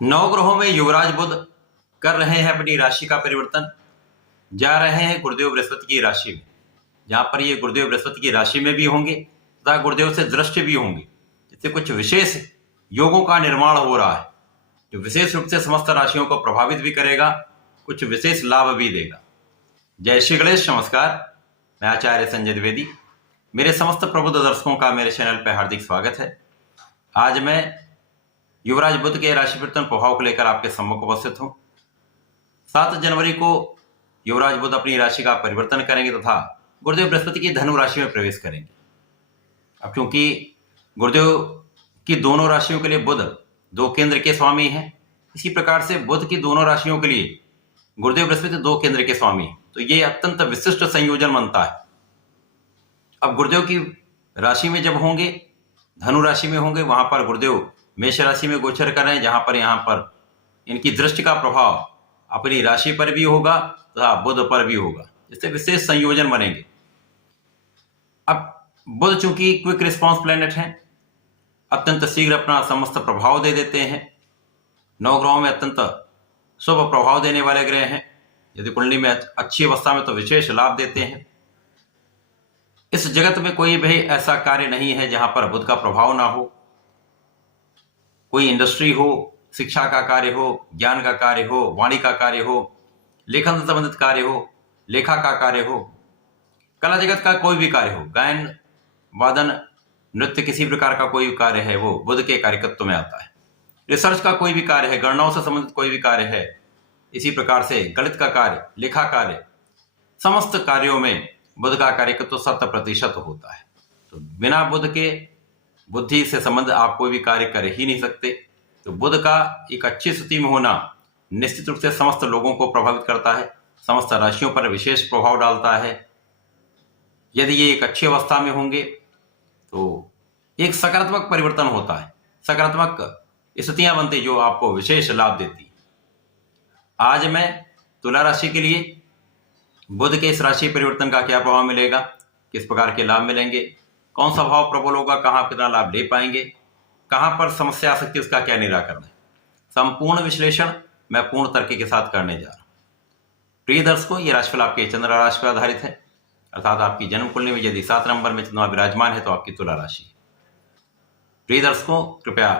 नौ ग्रहों में युवराज बुध कर रहे हैं अपनी राशि का परिवर्तन, जा रहे हैं गुरुदेव बृहस्पति की राशि में। जहां पर ये गुरुदेव बृहस्पति की राशि में भी होंगे तथा गुरुदेव से दृष्टि भी होंगे, जिससे कुछ विशेष योगों का निर्माण हो रहा है, जो विशेष रूप से समस्त राशियों को प्रभावित भी करेगा, कुछ विशेष लाभ भी देगा। जय श्री गणेश, नमस्कार। मैं आचार्य संजय द्विवेदी, मेरे समस्त प्रबुद्ध दर्शकों का मेरे चैनल पर हार्दिक स्वागत है। आज मैं युवराज बुध के राशि परिवर्तन प्रभाव को लेकर आपके सम्मुख उपस्थित हूं। 7 जनवरी को युवराज बुध अपनी राशि का परिवर्तन करेंगे तथा गुरुदेव बृहस्पति की धनु राशि में प्रवेश करेंगे। अब क्योंकि गुरुदेव की दोनों राशियों के लिए बुध 2 केंद्र के स्वामी हैं, इसी प्रकार से बुध की दोनों राशियों के लिए गुरुदेव बृहस्पति 2 केंद्र के स्वामी हैं, तो ये अत्यंत विशिष्ट संयोजन बनता है। अब गुरुदेव की राशि में जब होंगे, धनु राशि में होंगे, वहां पर गुरुदेव मेष राशि में गोचर कर रहे हैं, जहां पर यहां पर इनकी दृष्टि का प्रभाव अपनी राशि पर भी होगा तथा बुध पर भी होगा, जिससे विशेष संयोजन बनेंगे। अब बुध चूंकि क्विक रिस्पॉन्स प्लैनेट है, अत्यंत शीघ्र अपना समस्त प्रभाव दे देते हैं। 9 ग्रहों में अत्यंत शुभ प्रभाव देने वाले ग्रह हैं। यदि कुंडली में अच्छी अवस्था में तो विशेष लाभ देते हैं। इस जगत में कोई भी ऐसा कार्य नहीं है जहां पर बुध का प्रभाव ना हो। कोई इंडस्ट्री हो, शिक्षा का कार्य हो, ज्ञान का कार्य हो, वाणी का कार्य हो, लेखन से संबंधित कार्य हो, लेखा का कार्य हो, कला जगत का कोई भी कार्य हो, गायन, वादन, नृत्य, किसी प्रकार का कोई कार्य है, वो बुध के कार्यकत्व में आता है। रिसर्च का कोई भी कार्य है, गणनाओं से संबंधित कोई भी कार्य है, इसी प्रकार से गणित का कार्य, लेखा कार्य, समस्त कार्यों में बुध का कार्यकत्व 100% होता है। तो बिना बुध के बुद्धि से संबंध आप कोई भी कार्य कर ही नहीं सकते। तो बुध का एक अच्छी स्थिति में होना निश्चित रूप से समस्त लोगों को प्रभावित करता है, समस्त राशियों पर विशेष प्रभाव डालता है। यदि ये एक अच्छी अवस्था में होंगे तो एक सकारात्मक परिवर्तन होता है, सकारात्मक स्थितियां बनती जो आपको विशेष लाभ देती। आज मैं तुला राशि के लिए बुध के इस राशि परिवर्तन का क्या प्रभाव मिलेगा, किस प्रकार के लाभ मिलेंगे, कौन सा भाव प्रबल होगा, कहां कितना लाभ ले पाएंगे, कहां पर समस्या आ सकती है, उसका क्या निराकरण है, संपूर्ण विश्लेषण मैं पूर्ण तर्क के साथ करने जा रहा हूं। प्रिय दर्शकों, ये राशिफल आपके चंद्र राशि पर आधारित है, अर्थात आपकी जन्म कुंडली में यदि 7 नंबर में चंद्रमा विराजमान है तो आपकी तुला राशि है। प्रिय दर्शकों, कृपया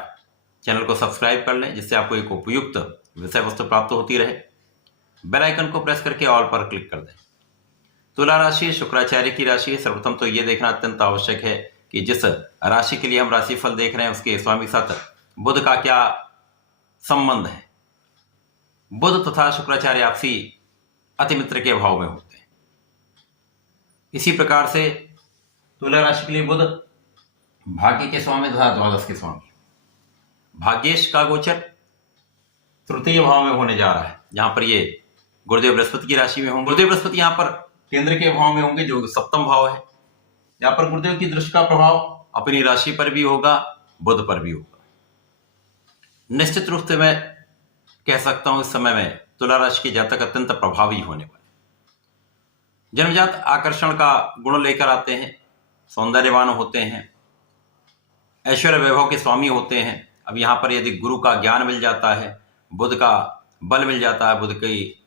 चैनल को सब्सक्राइब कर लें, जिससे आपको एक उपयुक्त विषय वस्तु प्राप्त होती रहे। बेल आइकन को प्रेस करके ऑल पर क्लिक कर दें। तुला राशि शुक्राचार्य की राशि है। सर्वप्रथम तो यह देखना अत्यंत आवश्यक है कि जिस राशि के लिए हम राशिफल देख रहे हैं उसके स्वामी के साथ बुध का क्या संबंध है। बुध तथा शुक्राचार्य आपसी अति मित्र के भाव में होते हैं। इसी प्रकार से तुला राशि के लिए बुध भाग्य के स्वामी तथा द्वादश के स्वामी। भाग्येश का गोचर तृतीय भाव में होने जा रहा है, जहां पर ये गुरुदेव बृहस्पति की राशि में होंगे। गुरुदेव बृहस्पति यहां पर केंद्र के भाव में होंगे, जो 7वां भाव है। यहां पर गुरुदेव की दृष्टि का प्रभाव अपनी राशि पर भी होगा, बुध पर भी होगा। निश्चित रूप से मैं कह सकता हूं इस समय में तुला राशि के जातक अत्यंत प्रभावी होने वाले। जन्मजात आकर्षण का गुण लेकर आते हैं, सौंदर्यवान होते हैं, ऐश्वर्य वैभव के स्वामी होते हैं। अब यहां पर यदि गुरु का ज्ञान मिल जाता है, बुध का बल मिल जाता है, बुध की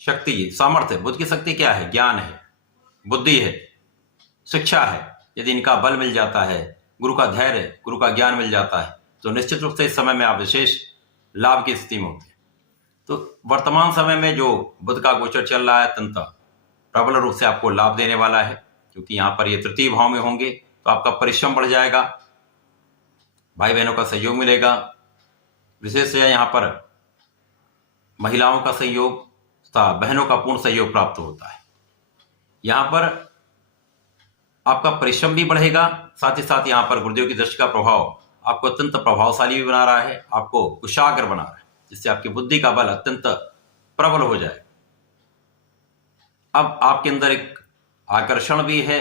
शक्ति, सामर्थ्य, बुध की शक्ति क्या है? ज्ञान है, बुद्धि है, शिक्षा है। यदि इनका बल मिल जाता है, गुरु का धैर्य, गुरु का ज्ञान मिल जाता है, तो निश्चित रूप से इस समय में आप विशेष लाभ की स्थिति में होते हैं। तो वर्तमान समय में जो बुध का गोचर चल रहा है अत्यंत प्रबल रूप से आपको लाभ देने वाला है, क्योंकि यहां पर ये तृतीय भाव में होंगे तो आपका परिश्रम बढ़ जाएगा, भाई बहनों का सहयोग मिलेगा, विशेष यहां पर महिलाओं का सहयोग तथा बहनों का पूर्ण सहयोग प्राप्त होता है। यहां पर आपका परिश्रम भी बढ़ेगा, साथ ही साथ यहां पर गुरुदेव की दृष्टि का प्रभाव आपको अत्यंत प्रभावशाली भी बना रहा है, आपको कुशाग्र बना रहा है, जिससे आपकी बुद्धि का बल अत्यंत प्रबल हो जाए। अब आपके अंदर एक आकर्षण भी है,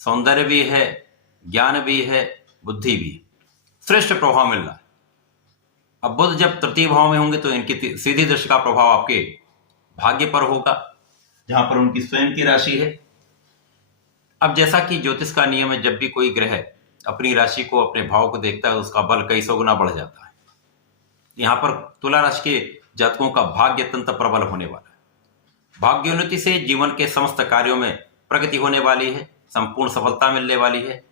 सौंदर्य भी है, ज्ञान भी है, बुद्धि भी, श्रेष्ठ प्रभाव मिल रहा है। अब बुध जब तृतीय भाव में होंगे तो इनकी सीधी दृष्टि का प्रभाव आपके भाग्य पर होगा, जहां पर उनकी स्वयं की राशि है। अब जैसा कि ज्योतिष का नियम है, जब भी कोई ग्रह अपनी राशि को, अपने भाव को देखता है, उसका बल कई सौ गुना बढ़ जाता है। यहाँ पर तुला राशि के जातकों का भाग्य अत्यंत प्रबल होने वाला है। भाग्योन्नति से जीवन के समस्त कार्यों में प्रगति होने वाली है, संपूर्ण सफलता मिलने वाली है।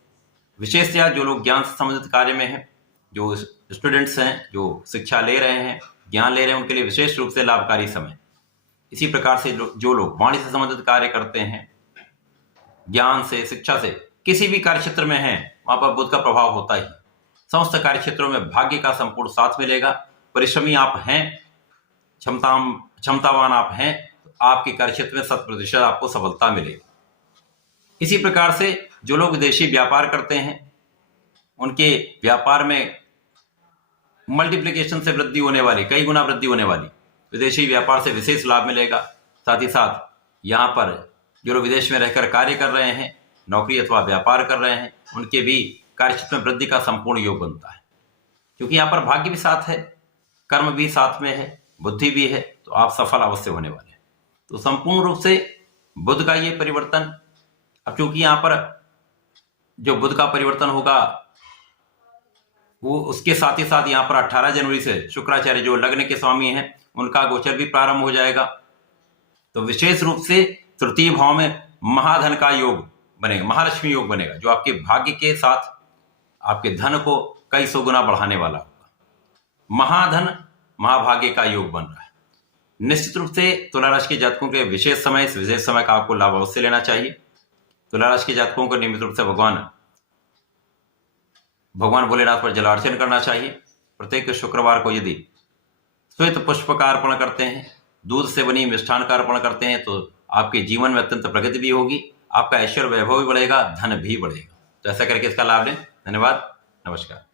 विशेषतया जो लोग ज्ञान से संबंधित कार्य में हैं, जो स्टूडेंट्स हैं, जो शिक्षा ले रहे हैं, ज्ञान ले रहे हैं, उनके लिए विशेष रूप से लाभकारी समय। इसी प्रकार से जो लोग वाणी से संबंधित कार्य करते हैं, ज्ञान से, शिक्षा से, किसी भी कार्य क्षेत्र में हैं, वहां पर बुध का प्रभाव होता ही। समस्त कार्य क्षेत्रों में भाग्य का संपूर्ण साथ मिलेगा। परिश्रमी आप हैं, क्षमतावान आप हैं, तो आपके कार्य क्षेत्र में 100% आपको सफलता मिलेगी। इसी प्रकार से जो लोग विदेशी व्यापार करते हैं, उनके व्यापार में मल्टीप्लिकेशन से वृद्धि होने वाली, कई गुना वृद्धि होने वाली, विदेशी व्यापार से विशेष लाभ मिलेगा। साथ ही साथ यहाँ पर जो लोग विदेश में रहकर कार्य कर रहे हैं, नौकरी अथवा व्यापार कर रहे हैं, उनके भी कार्य क्षेत्र में वृद्धि का संपूर्ण योग बनता है। क्योंकि यहाँ पर भाग्य भी साथ है, कर्म भी साथ में है, बुद्धि भी है, तो आप सफल अवश्य होने वाले हैं। तो संपूर्ण रूप से बुध का ये परिवर्तन, अब क्योंकि यहाँ पर जो बुध का परिवर्तन होगा वो उसके साथ ही साथ यहाँ पर 18 जनवरी से शुक्राचार्य जो लग्न के स्वामी हैं, उनका गोचर भी प्रारंभ हो जाएगा। तो विशेष रूप से तृतीय भाव में महाधन का योग बनेगा, महालक्ष्मी योग बनेगा, जो आपके भाग्य के साथ आपके धन को कई सौ गुना बढ़ाने वाला होगा। महाधन महाभाग्य का योग बन रहा है। निश्चित रूप से तुला राशि के जातकों के विशेष समय का आपको लाभ अवश्य लेना चाहिए। तुला राशि के जातकों को नियमित रूप से भगवान भोलेनाथ पर जलार्चन करना चाहिए। प्रत्येक शुक्रवार को यदि श्वेत पुष्प का अर्पण करते हैं, दूध से बनी मिष्ठान का अर्पण करते हैं, तो आपके जीवन में अत्यंत प्रगति भी होगी, आपका ऐश्वर्य वैभव भी बढ़ेगा, धन भी बढ़ेगा। तो ऐसा करके इसका लाभ लें। धन्यवाद, नमस्कार।